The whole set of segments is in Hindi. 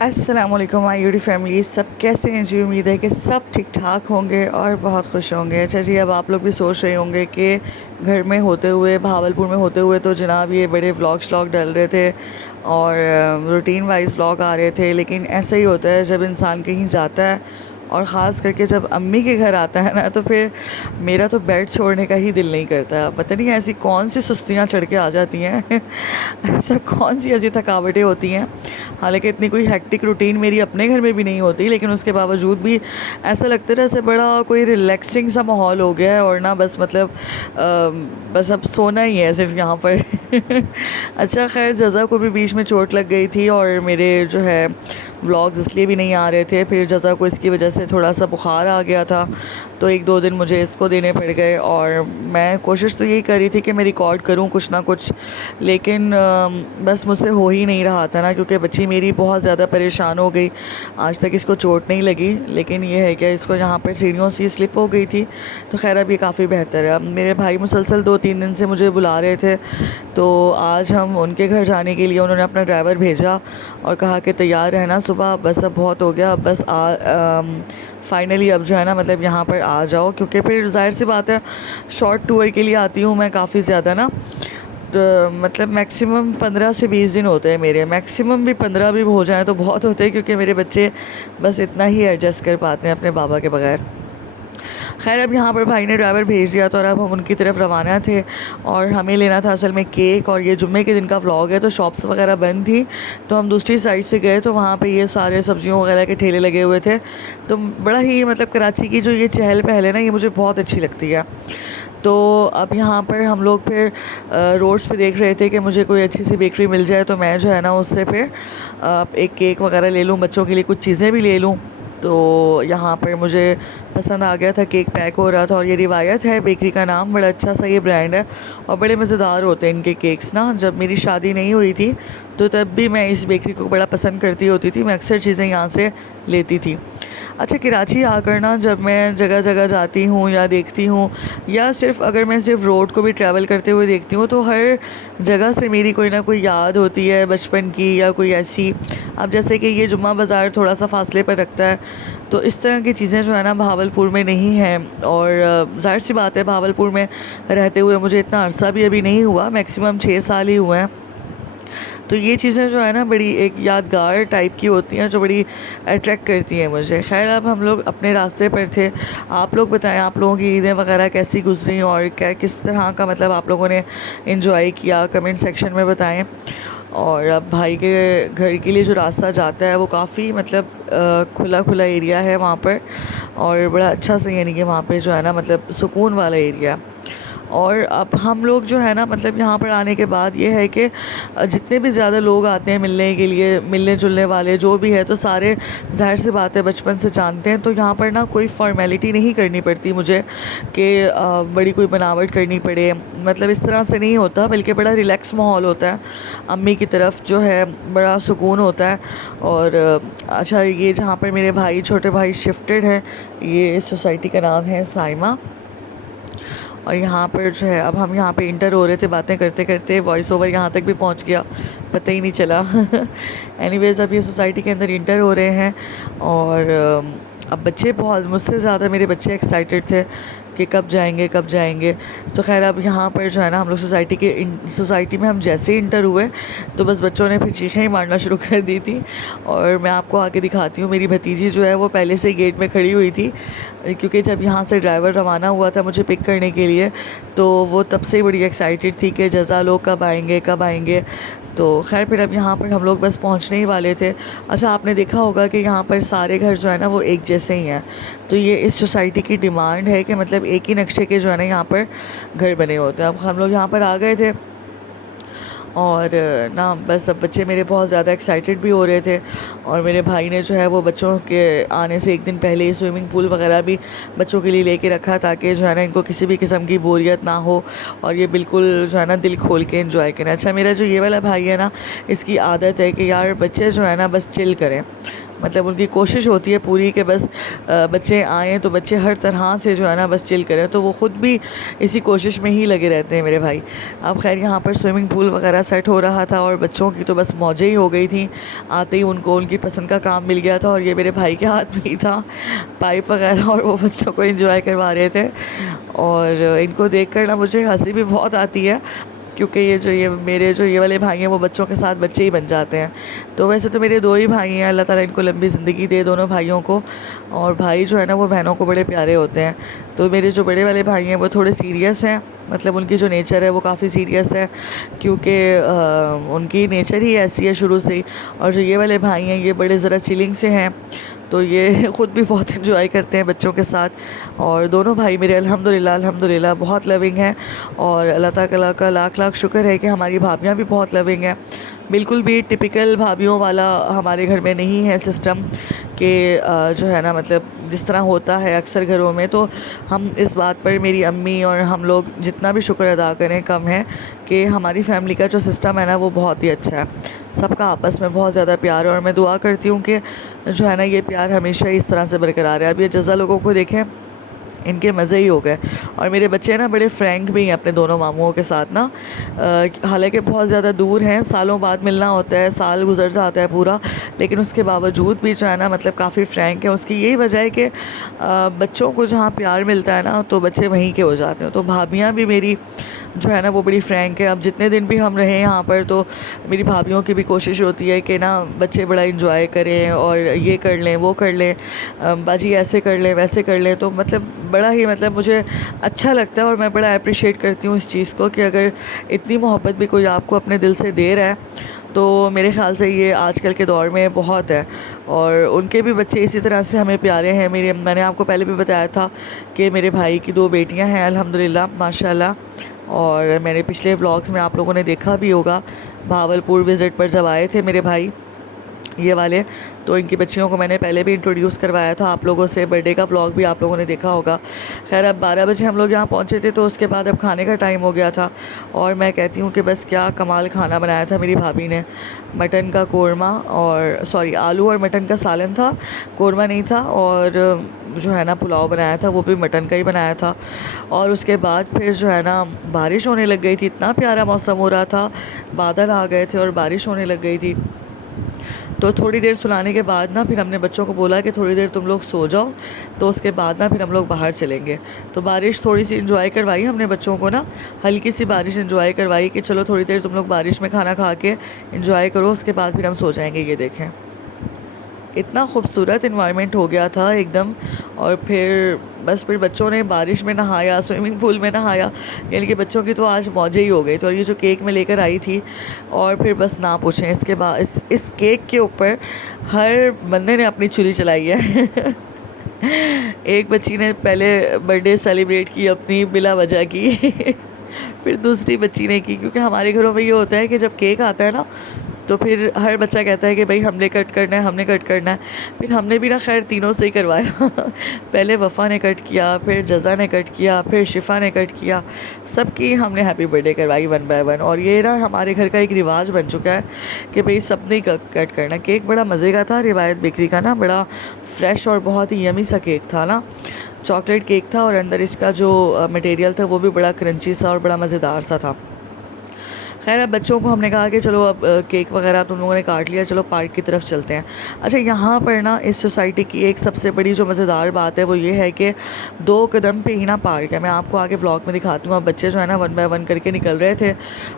अस्सलाम वालेकुम माय यूट्यूब फैमिली। सब कैसे हैं जी? उम्मीद है कि सब ठीक ठाक होंगे और बहुत खुश होंगे। अच्छा जी, अब आप लोग भी सोच रहे होंगे कि घर में होते हुए, भावलपुर में होते हुए तो जनाब ये बड़े व्लॉग डल रहे थे और रूटीन वाइज व्लॉग आ रहे थे। लेकिन ऐसा ही होता है जब इंसान कहीं जाता है और ख़ास करके जब अम्मी के घर आता है ना, तो फिर मेरा तो बेड छोड़ने का ही दिल नहीं करता। पता नहीं ऐसी कौन सी सुस्तियाँ चढ़ के आ जाती हैं ऐसा कौन सी ऐसी थकावटें होती हैं। हालांकि इतनी कोई हेक्टिक रूटीन मेरी अपने घर में भी नहीं होती, लेकिन उसके बावजूद भी ऐसा लगता है जैसे बड़ा कोई रिलैक्सिंग सा माहौल हो गया है और ना बस मतलब बस अब सोना ही है सिर्फ यहाँ पर अच्छा खैर, जज़ा को भी बीच में चोट लग गई थी और मेरे जो है व्लॉग्स इसलिए भी नहीं आ रहे थे। फिर जज़ा को इसकी वजह से थोड़ा सा बुखार आ गया था, तो एक दो दिन मुझे इसको देने पड़ गए। और मैं कोशिश तो यही कर रही थी कि मैं रिकॉर्ड करूं कुछ ना कुछ, लेकिन बस मुझसे हो ही नहीं रहा था ना, क्योंकि बच्ची मेरी बहुत ज़्यादा परेशान हो गई। आज तक इसको चोट नहीं लगी, लेकिन ये है कि इसको यहाँ पर सीढ़ियों से स्लिप हो गई थी। तो खैर अब ये काफ़ी बेहतर है। अब मेरे भाई मुसलसल 2-3 दिन से मुझे बुला रहे थे, तो आज हम उनके घर जाने के लिए उन्होंने अपना ड्राइवर भेजा और कहा कि तैयार रहना सुबह, बस अब बहुत हो गया, बस फाइनली अब जो है ना मतलब यहाँ पर आ जाओ। क्योंकि फिर जाहिर सी बात है, शॉर्ट टूर के लिए आती हूँ मैं काफ़ी ज़्यादा ना, तो मतलब मैक्सिमम 15 से 20 दिन होते हैं मेरे। मैक्सिमम भी 15 भी हो जाए तो बहुत होते हैं, क्योंकि मेरे बच्चे बस इतना ही एडजस्ट कर पाते हैं अपने बाबा के बगैर। खैर, अब यहाँ पर भाई ने ड्राइवर भेज दिया, तो अब हम उनकी तरफ रवाना थे और हमें लेना था असल में केक। और ये जुम्मे के दिन का व्लॉग है, तो शॉप्स वगैरह बंद थी, तो हम दूसरी साइड से गए, तो वहाँ पे ये सारे सब्जियों वगैरह के ठेले लगे हुए थे। तो बड़ा ही मतलब कराची की जो ये चहल पहल है ना, ये मुझे बहुत अच्छी लगती है। तो अब यहाँ पर हम लोग फिर रोड्स पे देख रहे थे कि मुझे कोई अच्छी सी बेकरी मिल जाए, तो मैं जो है ना उससे फिर एक केक वगैरह ले लूँ, बच्चों के लिए कुछ चीज़ें भी ले लूँ। तो यहाँ पर मुझे पसंद आ गया था, केक पैक हो रहा था। और ये रिवायत है बेकरी का नाम, बड़ा अच्छा सा ये ब्रांड है और बड़े मज़ेदार होते हैं इनके केक्स ना। जब मेरी शादी नहीं हुई थी तो तब भी मैं इस बेकरी को बड़ा पसंद करती होती थी, मैं अक्सर चीज़ें यहाँ से लेती थी। अच्छा, कराची आकर ना जब मैं जगह जगह जाती हूँ या देखती हूँ, या सिर्फ अगर मैं सिर्फ रोड को भी ट्रैवल करते हुए देखती हूँ, तो हर जगह से मेरी कोई ना कोई याद होती है बचपन की या कोई ऐसी। अब जैसे कि ये जुम्मा बाज़ार थोड़ा सा फासले पर रखता है, तो इस तरह की चीज़ें जो है ना भावलपुर में नहीं हैं। और ज़ाहिर सी बात है, भावलपुर में रहते हुए मुझे इतना अरसा भी अभी नहीं हुआ, मैक्सिमम 6 साल ही हुए हैं। तो ये चीज़ें जो है ना बड़ी एक यादगार टाइप की होती हैं, जो बड़ी अट्रैक्ट करती हैं मुझे। खैर, अब हम लोग अपने रास्ते पर थे। आप लोग बताएं, आप लोगों की ईदें वगैरह कैसी गुजरी और क्या किस तरह का मतलब आप लोगों ने एंजॉय किया, कमेंट सेक्शन में बताएं। और अब भाई के घर के लिए जो रास्ता जाता है वो काफ़ी मतलब खुला खुला एरिया है वहाँ पर, और बड़ा अच्छा सा, यानी कि वहाँ पे जो है ना मतलब सुकून वाला एरिया। और अब हम लोग जो है ना मतलब यहाँ पर आने के बाद ये है कि जितने भी ज़्यादा लोग आते हैं मिलने के लिए, मिलने जुलने वाले जो भी है, तो सारे ज़ाहिर सी बात है बचपन से जानते हैं। तो यहाँ पर ना कोई फॉर्मेलिटी नहीं करनी पड़ती मुझे कि बड़ी कोई बनावट करनी पड़े, मतलब इस तरह से नहीं होता, बल्कि बड़ा रिलैक्स माहौल होता है। अम्मी की तरफ जो है बड़ा सुकून होता है। और अच्छा, ये जहाँ पर मेरे भाई, छोटे भाई शिफ्टेड है, ये इस सोसाइटी का नाम है साइमा। और यहाँ पर जो है अब हम यहाँ पे इंटर हो रहे थे, बातें करते करते वॉइस ओवर यहाँ तक भी पहुँच गया, पता ही नहीं चला एनीवेज़, अब ये सोसाइटी के अंदर इंटर हो रहे हैं। और अब बच्चे बहुत, मुझसे ज़्यादा मेरे बच्चे एक्साइटेड थे कि कब जाएंगे कब जाएंगे। तो खैर, अब यहाँ पर जो है ना हम लोग सोसाइटी में हम जैसे ही इंटर हुए, तो बस बच्चों ने फिर चीखें ही मारना शुरू कर दी थी। और मैं आपको आके दिखाती हूँ, मेरी भतीजी जो है वो पहले से ही गेट में खड़ी हुई थी, क्योंकि जब यहाँ से ड्राइवर रवाना हुआ था मुझे पिक करने के लिए, तो वो तब से बड़ी एक्साइटेड थी कि जज़ा लोग कब आएंगे कब आएंगे। तो खैर, फिर अब यहाँ पर हम लोग बस पहुँचने ही वाले थे। अच्छा, आपने देखा होगा कि यहाँ पर सारे घर जो है ना वो एक जैसे ही हैं। तो ये इस सोसाइटी की डिमांड है कि मतलब एक ही नक्शे के जो है ना यहाँ पर घर बने होते हैं। अब हम लोग यहाँ पर आ गए थे और ना बस अब बच्चे मेरे बहुत ज़्यादा एक्साइटेड भी हो रहे थे। और मेरे भाई ने जो है वो बच्चों के आने से एक दिन पहले ही स्विमिंग पूल वगैरह भी बच्चों के लिए लेके रखा, ताकि जो है ना इनको किसी भी किस्म की बोरियत ना हो और ये बिल्कुल जो है ना दिल खोल के एंजॉय करें। अच्छा, मेरा जो ये वाला भाई है ना, इसकी आदत है कि यार बच्चे जो है ना बस चिल करें, मतलब उनकी कोशिश होती है पूरी कि बस बच्चे आएँ तो बच्चे हर तरह से जो है ना बस चिल करें, तो वो ख़ुद भी इसी कोशिश में ही लगे रहते हैं मेरे भाई। अब खैर यहाँ पर स्विमिंग पूल वगैरह सेट हो रहा था और बच्चों की तो बस मौजें ही हो गई थी। आते ही उनको उनकी पसंद का काम मिल गया था और ये मेरे भाई के हाथ में ही था पाइप वगैरह, और वो बच्चों को एंजॉय करवा रहे थे। और इनको देख कर ना मुझे हंसी भी बहुत आती है, क्योंकि ये मेरे जो ये वाले भाई हैं वो बच्चों के साथ बच्चे ही बन जाते हैं। तो वैसे तो मेरे दो ही भाई हैं, अल्लाह ताला इनको लंबी ज़िंदगी दे दोनों भाइयों को। और भाई जो है ना वो बहनों को बड़े प्यारे होते हैं। तो मेरे जो बड़े वाले भाई हैं वो थोड़े सीरियस हैं, मतलब उनकी जो नेचर है वो काफ़ी सीरियस है, क्योंकि उनकी नेचर ही ऐसी है शुरू से ही। और जो ये वाले भाई हैं ये बड़े ज़रा चिलिंग से हैं, तो ये ख़ुद भी बहुत इन्जॉय करते हैं बच्चों के साथ। और दोनों भाई मेरे अल्हम्दुलिल्लाह बहुत लविंग हैं, और अल्लाह ताला का लाख लाख शुक्र है कि हमारी भाभियाँ भी बहुत लविंग हैं। बिल्कुल भी टिपिकल भाभीियों वाला हमारे घर में नहीं है सिस्टम कि जो है ना मतलब जिस तरह होता है अक्सर घरों में। तो हम इस बात पर, मेरी अम्मी और हम लोग जितना भी शुक्र अदा करें कम है कि हमारी फैमिली का जो सिस्टम है ना वो बहुत ही अच्छा है। सबका आपस में बहुत ज़्यादा प्यार है, और मैं दुआ करती हूँ कि जो है ना ये प्यार हमेशा इस तरह से बरकरार है। अब ये जज़ा लोगों को देखें, इनके मज़े ही हो गए। और मेरे बच्चे ना बड़े फ्रैंक भी हैं अपने दोनों मामुओं के साथ ना, हालांकि बहुत ज़्यादा दूर हैं, सालों बाद मिलना होता है, साल गुजर जाता है पूरा, लेकिन उसके बावजूद भी जो है ना मतलब काफ़ी फ्रैंक है। उसकी यही वजह है कि बच्चों को जहाँ प्यार मिलता है ना तो बच्चे वहीं के हो जाते हैं। तो भाभियाँ भी मेरी जो है ना वो बड़ी फ्रैंक है। अब जितने दिन भी हम रहे यहाँ पर तो मेरी भाभियों की भी कोशिश होती है कि ना बच्चे बड़ा इंजॉय करें और ये कर लें वो कर लें, बाजी ऐसे कर लें वैसे कर लें। तो मतलब बड़ा ही मतलब मुझे अच्छा लगता है, और मैं बड़ा अप्रिशिएट करती हूँ इस चीज़ को कि अगर इतनी मोहब्बत भी कोई आपको अपने दिल से दे रहा है तो मेरे ख़्याल से ये आजकल के दौर में बहुत है। और उनके भी बच्चे इसी तरह से हमें प्यारे हैं। मैंने आपको पहले भी बताया था कि मेरे भाई की 2 बेटियां हैं अल्हम्दुलिल्लाह माशाल्लाह। और मैंने पिछले व्लॉग्स में आप लोगों ने देखा भी होगा, भावलपुर विज़िट पर जब आए थे मेरे भाई ये वाले, तो इनकी बच्चियों को मैंने पहले भी इंट्रोड्यूस करवाया था आप लोगों से। बर्थडे का व्लॉग भी आप लोगों ने देखा होगा। खैर अब 12 बजे हम लोग यहाँ पहुँचे थे, तो उसके बाद अब खाने का टाइम हो गया था। और मैं कहती हूँ कि बस क्या कमाल खाना बनाया था मेरी भाभी ने। मटन का कोरमा, और सॉरी आलू और मटन का सालन था, कोरमा नहीं था। और जो है ना पुलाव बनाया था वो भी मटन का ही बनाया था। और उसके बाद फिर जो है ना बारिश होने लग गई थी, इतना प्यारा मौसम हो रहा था, बादल आ गए थे और बारिश होने लग गई थी। तो थोड़ी देर सुलाने के बाद ना फिर हमने बच्चों को बोला कि थोड़ी देर तुम लोग सो जाओ, तो उसके बाद ना फिर हम लोग बाहर चलेंगे। तो बारिश थोड़ी सी इंजॉय करवाई हमने बच्चों को ना, हल्की सी बारिश इंजॉय करवाई कि चलो थोड़ी देर तुम लोग बारिश में खाना खा के इंजॉय करो, उसके बाद फिर हम सो जाएंगे। ये देखें इतना खूबसूरत इन्वायरमेंट हो गया था एकदम। और फिर बच्चों ने बारिश में नहाया, स्विमिंग पूल में नहाया, यानी कि बच्चों की तो आज मौजें ही हो गई थी। और ये जो केक मैं लेकर आई थी, और फिर बस ना पूछें, इसके बाद इस केक के ऊपर हर बंदे ने अपनी छुरी चलाई है। एक बच्ची ने पहले बर्थडे सेलिब्रेट की अपनी बिला वजह की, फिर दूसरी बच्ची ने की, क्योंकि हमारे घरों में ये होता है कि जब केक आता है ना तो फिर हर बच्चा कहता है कि भाई हमने कट करना है, हमने कट करना है। फिर हमने भी ना खैर तीनों से ही करवाया। पहले वफ़ा ने कट किया, फिर जज़ा ने कट किया, फिर शिफ़ा ने कट किया, सबकी हमने हैप्पी बर्थडे करवाई 1 बाय 1। और ये ना हमारे घर का एक रिवाज बन चुका है कि भाई सबने कट करना। केक बड़ा मज़े का था, रिवायत बेकरी का ना, बड़ा फ्रेश और बहुत ही यमी सा केक था ना, चॉकलेट केक था। और अंदर इसका जो मटेरियल था वो भी बड़ा क्रंची सा और बड़ा मज़ेदार सा था। खैर अब बच्चों को हमने कहा कि चलो अब केक वगैरह तुम लोगों ने काट लिया, चलो पार्क की तरफ चलते हैं। अच्छा, यहाँ पर ना इस सोसाइटी की एक सबसे बड़ी जो मज़ेदार बात है वो ये है कि 2 कदम पे ही ना पार्क है। मैं आपको आगे व्लॉग में दिखाती हूँ। अब बच्चे जो है ना 1 बाय 1 करके निकल रहे थे,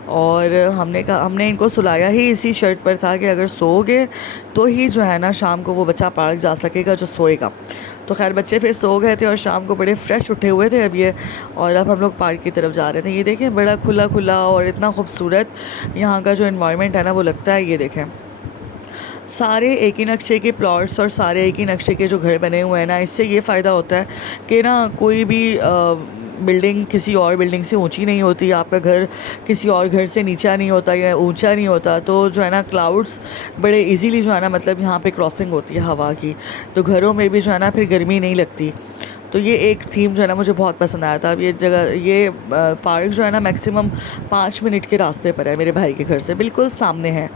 और हमने इनको सुलाया ही इसी शर्त पर था कि अगर सोओगे तो ही जो है ना शाम को वो बच्चा पार्क जा सकेगा जो सोएगा। तो खैर बच्चे फिर सो गए थे और शाम को बड़े फ्रेश उठे हुए थे अब ये, और अब हम लोग पार्क की तरफ जा रहे थे। ये देखें बड़ा खुला खुला और इतना खूबसूरत यहाँ का जो इन्वायरमेंट है ना वो लगता है। ये देखें सारे एक ही नक्शे के प्लॉट्स और सारे एक ही नक्शे के जो घर बने हुए हैं ना, इससे ये फ़ायदा होता है कि ना कोई भी बिल्डिंग किसी और बिल्डिंग से ऊंची नहीं होती, आपका घर किसी और घर से नीचा नहीं होता या ऊंचा नहीं होता। तो जो है ना क्लाउड्स बड़े इजीली जो है ना मतलब यहाँ पे क्रॉसिंग होती है हवा की, तो घरों में भी जो है ना फिर गर्मी नहीं लगती। तो ये एक थीम जो है ना मुझे बहुत पसंद आया था। अब ये जगह, ये पार्क जो है ना मैक्सिमम 5 मिनट के रास्ते पर है, मेरे भाई के घर से बिल्कुल सामने है।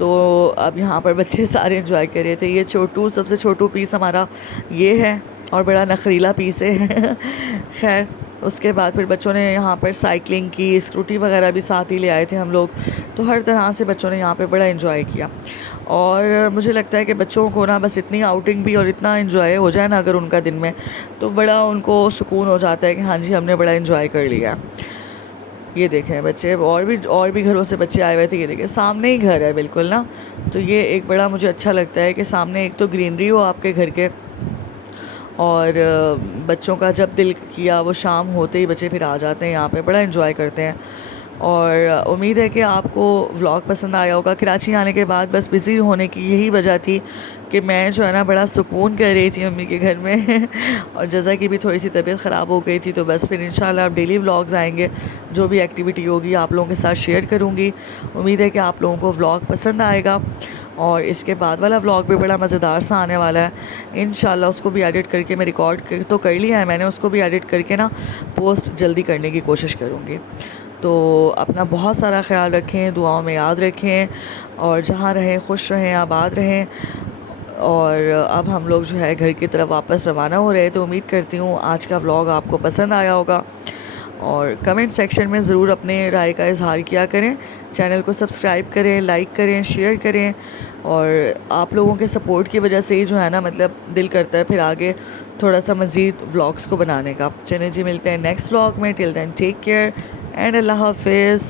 तो अब यहाँ पर बच्चे सारे एंजॉय कर रहे थे। ये छोटू, सबसे छोटू पीस हमारा ये है और बड़ा नखरीला पीस है। खैर उसके बाद फिर बच्चों ने यहाँ पर साइकिलिंग की, स्कूटी वगैरह भी साथ ही ले आए थे हम लोग। तो हर तरह से बच्चों ने यहाँ पे बड़ा एंजॉय किया। और मुझे लगता है कि बच्चों को ना बस इतनी आउटिंग भी और इतना एंजॉय हो जाए ना अगर उनका दिन में, तो बड़ा उनको सुकून हो जाता है कि हाँ जी हमने बड़ा एंजॉय कर लिया। ये देखें बच्चे, और भी घरों से बच्चे आए हुए थे। ये देखें सामने ही घर है बिल्कुल ना, तो ये एक बड़ा मुझे अच्छा लगता है कि सामने एक तो ग्रीनरी हो आपके घर के, और बच्चों का जब दिल किया वो शाम होते ही बच्चे फिर आ जाते हैं यहाँ पे, बड़ा एंजॉय करते हैं। और उम्मीद है कि आपको व्लॉग पसंद आया होगा। कराची आने के बाद बस बिज़ी होने की यही वजह थी कि मैं जो है ना बड़ा सुकून कर रही थी मम्मी के घर में और जज़ा की भी थोड़ी सी तबीयत ख़राब हो गई थी। तो बस फिर इंशाल्लाह अब डेली व्लॉग्स आएंगे, जो भी एक्टिविटी होगी आप लोगों के साथ शेयर करूँगी। उम्मीद है कि आप लोगों को व्लॉग पसंद आएगा। और इसके बाद वाला व्लॉग भी बड़ा मज़ेदार सा आने वाला है इंशाल्लाह। उसको भी एडिट करके मैं रिकॉर्ड तो कर लिया है मैंने, उसको भी एडिट करके ना पोस्ट जल्दी करने की कोशिश करूँगी। तो अपना बहुत सारा ख्याल रखें, दुआओं में याद रखें, और जहाँ रहें खुश रहें, आबाद रहें। और अब हम लोग जो है घर की तरफ वापस रवाना हो रहे हैं। तो उम्मीद करती हूँ आज का व्लॉग आपको पसंद आया होगा, और कमेंट सेक्शन में ज़रूर अपने राय का इज़हार किया करें। चैनल को सब्सक्राइब करें, लाइक करें, शेयर करें। और आप लोगों के सपोर्ट की वजह से ही जो है ना मतलब दिल करता है फिर आगे थोड़ा सा मज़ीद व्लॉग्स को बनाने का। चलिए जी मिलते हैं नेक्स्ट व्लॉग में। Till then take care and अल्लाह हाफिज़।